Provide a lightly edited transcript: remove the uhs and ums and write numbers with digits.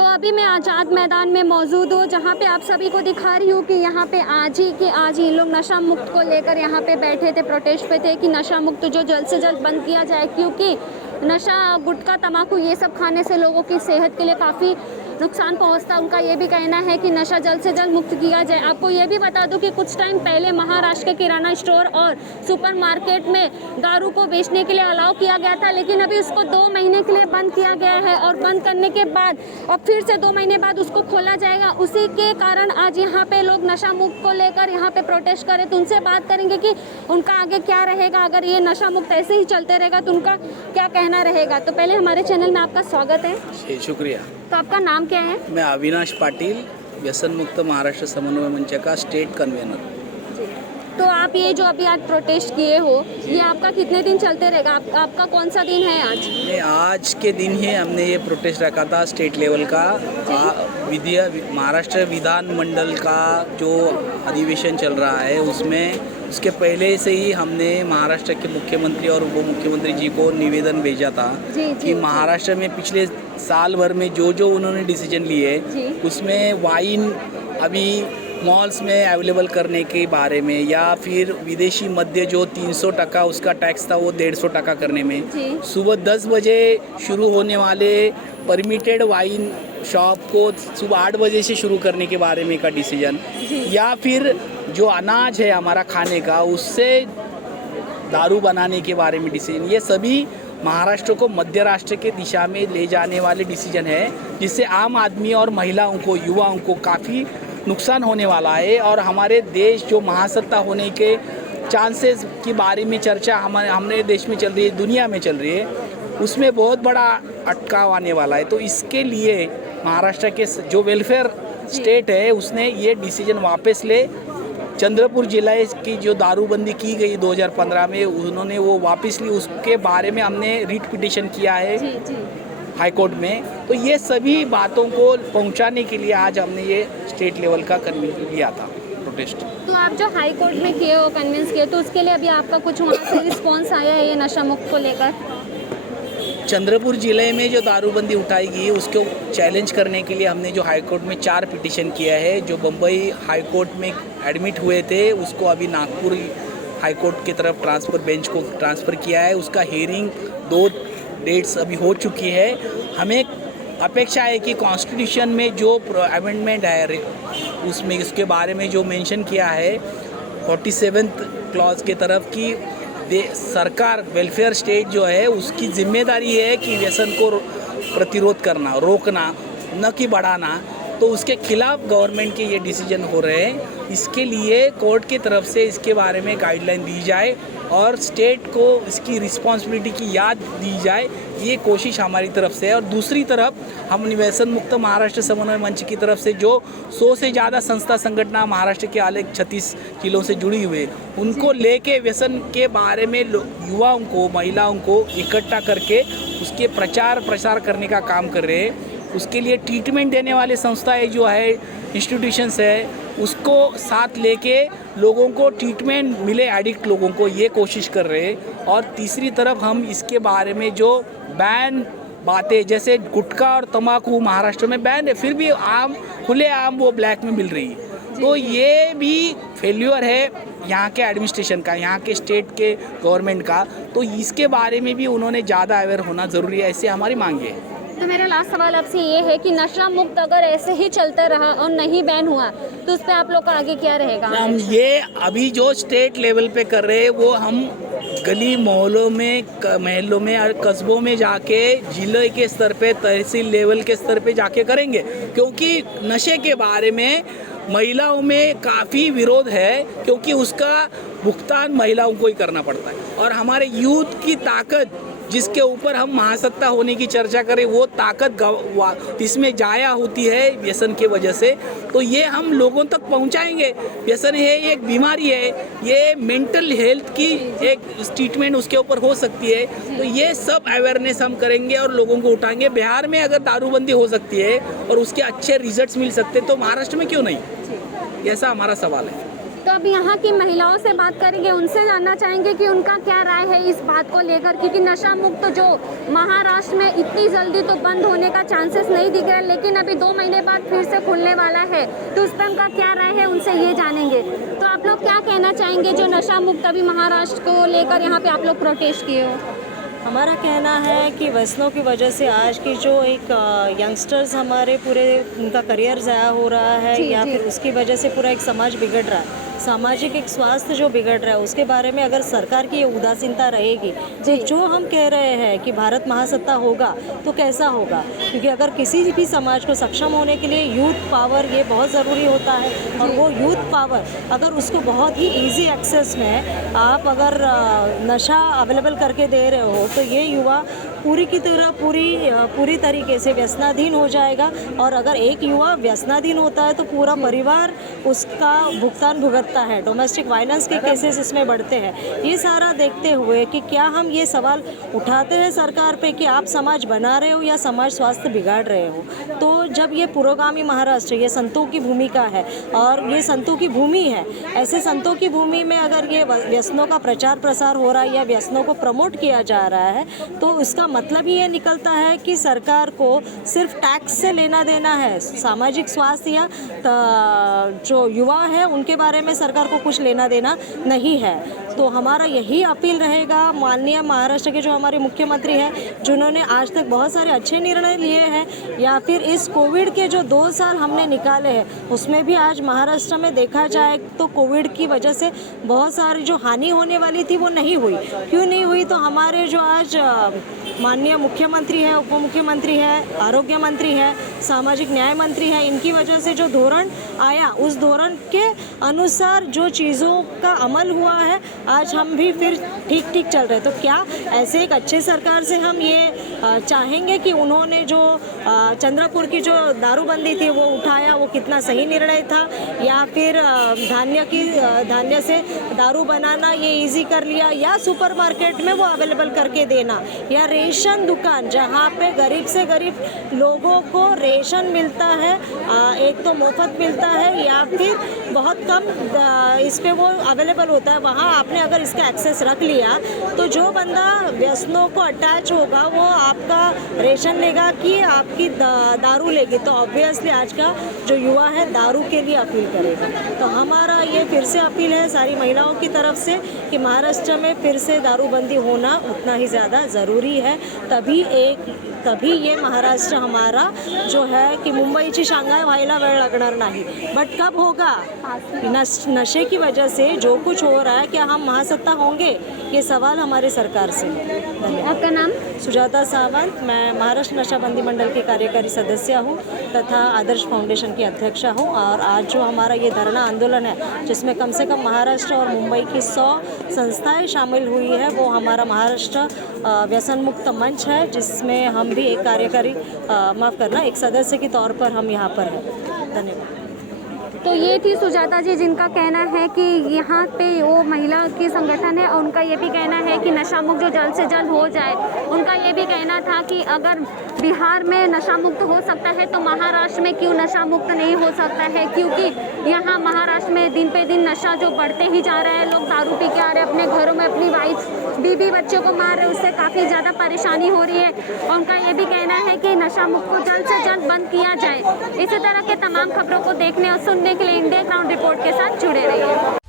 तो अभी मैं आज़ाद मैदान में मौजूद हूँ, जहाँ पे आप सभी को दिखा रही हूँ कि यहाँ पे आज ही लोग नशा मुक्त को लेकर यहाँ पे बैठे थे, प्रोटेस्ट पे थे कि नशा मुक्त जो जल्द से जल्द बंद किया जाए, क्योंकि नशा, गुटखा, तम्बाकू ये सब खाने से लोगों की सेहत के लिए काफ़ी नुकसान पहुंचता। उनका ये भी कहना है कि नशा जल्द से जल्द मुक्त किया जाए। आपको ये भी बता दूं कि कुछ टाइम पहले महाराष्ट्र के किराना स्टोर और सुपरमार्केट में दारू को बेचने के लिए अलाउ किया गया था, लेकिन अभी उसको 2 महीने के लिए बंद किया गया है और बंद करने के बाद अब फिर से 2 महीने बाद उसको खोला जाएगा। उसी के कारण आज यहाँ पे लोग नशा मुक्त को लेकर यहाँ पे प्रोटेस्ट करें। तो उनसे बात करेंगे कि उनका आगे क्या रहेगा, अगर ये नशा मुक्त ऐसे ही चलते रहेगा तो उनका क्या कहना रहेगा। तो पहले हमारे चैनल में आपका स्वागत है। शुक्रिया। तो आपका नाम क्या है? मैं अविनाश पाटिल, व्यसन मुक्त महाराष्ट्र समन्वय मंच का स्टेट कन्वेनर। तो आप ये जो अभी आज प्रोटेस्ट किए हो, ये आपका कितने दिन चलते रहेगा? आपका कौन सा दिन है आज? आज के दिन ही हमने ये प्रोटेस्ट रखा था स्टेट लेवल का। महाराष्ट्र विधानमंडल का जो अधिवेशन चल रहा है उसके पहले से ही हमने महाराष्ट्र के मुख्यमंत्री और उप मुख्यमंत्री जी को निवेदन भेजा था कि महाराष्ट्र में पिछले साल भर में जो उन्होंने डिसीजन लिए उसमें वाइन अभी मॉल्स में अवेलेबल करने के बारे में, या फिर विदेशी मद्य जो 300% उसका टैक्स था वो 150% करने में, सुबह 10 बजे शुरू होने वाले परमिटेड वाइन शॉप को सुबह 8 बजे से शुरू करने के बारे में का डिसीजन, या फिर जो अनाज है हमारा खाने का उससे दारू बनाने के बारे में डिसीजन, ये सभी महाराष्ट्र को मध्य राष्ट्र के दिशा में ले जाने वाले डिसीजन है, जिससे आम आदमी और महिलाओं को, युवाओं को काफ़ी नुकसान होने वाला है। और हमारे देश जो महासत्ता होने के चांसेस के बारे में चर्चा हमारे देश में चल रही है, दुनिया में चल रही है, उसमें बहुत बड़ा अटकाव आने वाला है। तो इसके लिए महाराष्ट्र के जो वेलफेयर स्टेट है उसने ये डिसीजन वापस ले। चंद्रपुर जिला की जो दारूबंदी की गई 2015 में, उन्होंने वो वापस ली, उसके बारे में हमने रिट पिटिशन किया है हाई कोर्ट में। तो ये सभी बातों को पहुंचाने के लिए आज हमने ये स्टेट लेवल का कन्वेंस लिया था प्रोटेस्ट। तो आप जो हाई कोर्ट में किए हो, कन्वेंस किए, तो उसके लिए अभी आपका कुछ वहाँ से रिस्पॉन्स आया है ये नशा मुक्त को लेकर? चंद्रपुर जिले में जो दारूबंदी उठाई गई उसको चैलेंज करने के लिए हमने जो हाई कोर्ट में 4 पिटिशन किया है। जो बम्बई हाई कोर्ट में एडमिट हुए थे उसको अभी नागपुर हाई कोर्ट की तरफ बेंच को ट्रांसफ़र किया है। उसका हियरिंग 2 डेट्स अभी हो चुकी है। हमें अपेक्षा है कि कॉन्स्टिट्यूशन में जो अमेंडमेंट है उसमें इसके बारे में जो मेंशन किया है 47th क्लॉज के तरफ की सरकार वेलफेयर स्टेट जो है उसकी जिम्मेदारी है कि व्यसन को प्रतिरोध करना, रोकना, न कि बढ़ाना। तो उसके खिलाफ गवर्नमेंट के ये डिसीजन हो रहे हैं। इसके लिए कोर्ट की तरफ से इसके बारे में गाइडलाइन दी जाए और स्टेट को इसकी रिस्पॉन्सिबिलिटी की याद दी जाए, ये कोशिश हमारी तरफ से है। और दूसरी तरफ हम व्यसन मुक्त महाराष्ट्र समन्वय मंच की तरफ से जो 100 से ज़्यादा संस्था संगठन महाराष्ट्र के अलग 36 जिलों से जुड़ी हुई है, उनको लेके व्यसन के बारे में युवाओं को, महिलाओं को इकट्ठा करके उसके प्रसार करने का काम कर रहे हैं। उसके लिए ट्रीटमेंट देने वाले संस्थाएं जो है, इंस्टीट्यूशंस है, उसको साथ लेके लोगों को ट्रीटमेंट मिले, एडिक्ट लोगों को, ये कोशिश कर रहे हैं। और तीसरी तरफ हम इसके बारे में जो बैन बातें, जैसे गुटखा और तम्बाकू महाराष्ट्र में बैन है, फिर भी खुलेआम वो ब्लैक में मिल रही है। तो ये भी फेल्यूर है यहाँ के एडमिनिस्ट्रेशन का, यहाँ के स्टेट के गवर्नमेंट का। तो इसके बारे में भी उन्होंने ज़्यादा अवेयर होना ज़रूरी है, ऐसे हमारी मांग है। तो मेरा लास्ट सवाल आपसे ये है कि नशा मुक्त अगर ऐसे ही चलता रहा और नहीं बैन हुआ तो उस पर आप लोग का आगे क्या रहेगा? हम ये अभी जो स्टेट लेवल पे कर रहे हैं वो हम गली महलों में और कस्बों में जाके जिले के स्तर पे, तहसील लेवल के स्तर पे जाके करेंगे, क्योंकि नशे के बारे में महिलाओं में काफ़ी विरोध है, क्योंकि उसका भुगतान महिलाओं को ही करना पड़ता है। और हमारे यूथ की ताकत, जिसके ऊपर हम महासत्ता होने की चर्चा करें, वो ताकत इसमें जाया होती है व्यसन के वजह से। तो ये हम लोगों तक पहुंचाएंगे। व्यसन है, ये एक बीमारी है, ये मेंटल हेल्थ की एक ट्रीटमेंट उसके ऊपर हो सकती है। तो ये सब अवेयरनेस हम करेंगे और लोगों को उठाएंगे। बिहार में अगर दारूबंदी हो सकती है और उसके अच्छे रिजल्ट्स मिल सकते हैं तो महाराष्ट्र में क्यों नहीं? ऐसा हमारा सवाल है। तो अब यहाँ की महिलाओं से बात करेंगे, उनसे जानना चाहेंगे कि उनका क्या राय है इस बात को लेकर, क्योंकि नशा मुक्त जो महाराष्ट्र में इतनी जल्दी तो बंद होने का चांसेस नहीं दिख रहा, लेकिन अभी 2 महीने बाद फिर से खुलने वाला है, तो उस पर उनका क्या राय है, उनसे ये जानेंगे। तो आप लोग क्या कहना चाहेंगे जो नशा मुक्त अभी महाराष्ट्र को लेकर यहाँ पे आप लोग प्रोटेस्ट किए हो? हमारा कहना है कि व्यसनों की वजह से आज की जो एक यंगस्टर्स हमारे पूरे उनका करियर ज़ाया हो रहा है जी, या जी। फिर उसकी वजह से पूरा एक समाज बिगड़ रहा है, सामाजिक एक स्वास्थ्य जो बिगड़ रहा है, उसके बारे में अगर सरकार की ये उदासीनता रहेगी तो जो हम कह रहे हैं कि भारत महासत्ता होगा तो कैसा होगा, क्योंकि अगर किसी भी समाज को सक्षम होने के लिए यूथ पावर ये बहुत ज़रूरी होता है, और वो यूथ पावर अगर उसको बहुत ही इजी एक्सेस में आप अगर नशा अवेलेबल करके दे रहे हो तो ये युवा पूरी की तरह पूरी तरीके से व्यसनाधीन हो जाएगा, और अगर एक युवा व्यसनाधीन होता है तो पूरा परिवार उसका भुगतान भुगतता है, डोमेस्टिक वायलेंस के केसेस इसमें बढ़ते हैं। ये सारा देखते हुए कि क्या हम ये सवाल उठाते हैं सरकार पे कि आप समाज बना रहे हो या समाज स्वास्थ्य बिगाड़ रहे हो, तो जब ये पुरोगामी महाराष्ट्र, ये संतों की भूमिका है और ये संतों की भूमि है, ऐसे संतों की भूमि में अगर ये व्यसनों का प्रचार प्रसार हो रहा है या व्यसनों को प्रमोट किया जा रहा है, तो इसका मतलब ही ये निकलता है कि सरकार को सिर्फ टैक्स से लेना देना है, सामाजिक स्वास्थ्य या जो युवा है उनके बारे में सरकार को कुछ लेना देना नहीं है। तो हमारा यही अपील रहेगा माननीय महाराष्ट्र के जो हमारे मुख्यमंत्री हैं, जिन्होंने आज तक बहुत सारे अच्छे निर्णय लिए हैं, या फिर इस कोविड के जो 2 साल हमने निकाले हैं उसमें भी आज महाराष्ट्र में देखा जाए तो कोविड की वजह से बहुत सारी जो हानि होने वाली थी वो नहीं हुई। क्यों नहीं हुई? तो हमारे जो आज माननीय मुख्यमंत्री है, उप मुख्यमंत्री है, आरोग्य मंत्री है, सामाजिक न्याय मंत्री है, इनकी वजह से जो धोरण आया उस धोरण के अनुसार जो चीज़ों का अमल हुआ है, आज हम भी फिर ठीक चल रहे। तो क्या ऐसे एक अच्छे सरकार से हम ये चाहेंगे कि उन्होंने जो चंद्रपुर की जो दारूबंदी थी वो उठाया, वो कितना सही निर्णय था, या फिर धान्य से दारू बनाना ये इजी कर लिया, या सुपरमार्केट में वो अवेलेबल करके देना, या रेशन दुकान जहाँ पे गरीब से गरीब लोगों को रेशन मिलता है, एक तो मुफ्त मिलता है या फिर बहुत कम इस पे वो अवेलेबल होता है, वहाँ आपने अगर इसका एक्सेस रख लिया तो जो बंदा व्यसनों को अटैच होगा वो आपका रेशन लेगा कि आपकी दारू लेगी, तो ऑब्वियसली आज का जो युवा है दारू के लिए अपील करेगा। तो हमारा ये फिर से अपील है सारी महिलाओं की तरफ से कि महाराष्ट्र में फिर से दारूबंदी होना उतना ही ज़्यादा ज़रूरी है, तभी ये महाराष्ट्र हमारा जो है कि मुंबईची शांघाय व्हायला वेळ लागणार नाही। बट कब होगा? नशे की वजह से जो कुछ हो रहा है, क्या हम महासत्ता होंगे? ये सवाल हमारे सरकार से है। धन्यवाद। आपका नाम? सुजाता सावंत, मैं महाराष्ट्र नशाबंदी मंडल की कार्यकारी सदस्य हूँ तथा आदर्श फाउंडेशन की अध्यक्षा हूँ। और आज जो हमारा ये धरना आंदोलन है जिसमें कम से कम महाराष्ट्र और मुंबई की 100 संस्थाएं शामिल हुई है, वो हमारा महाराष्ट्र व्यसन मुक्त मंच है, जिसमें हम भी एक कार्यकारी एक सदस्य के तौर पर हम यहाँ पर हैं। धन्यवाद। तो ये थी सुजाता जी, जिनका कहना है कि यहाँ पे वो महिला की संगठन है और उनका ये भी कहना है कि नशा मुक्त जो जल्द से जल्द हो जाए। उनका ये भी कहना था कि अगर बिहार में नशा मुक्त हो सकता है तो महाराष्ट्र में क्यों नशा मुक्त नहीं हो सकता है, क्योंकि यहाँ महाराष्ट्र में दिन पे दिन नशा जो बढ़ते ही जा रहा है, लोग दारू पी के आ रहे हैं, अपने घरों में अपनी वाइफ बीवी बच्चों को मार रहे हैं, उससे काफ़ी ज़्यादा परेशानी हो रही है। और उनका ये भी कहना है कि नशा मुक्त को जल्द से जल्द बंद किया जाए। इसी तरह के तमाम खबरों को देखने और सुनने के लिए इंडिया ग्राउंड रिपोर्ट के साथ जुड़े रहिए।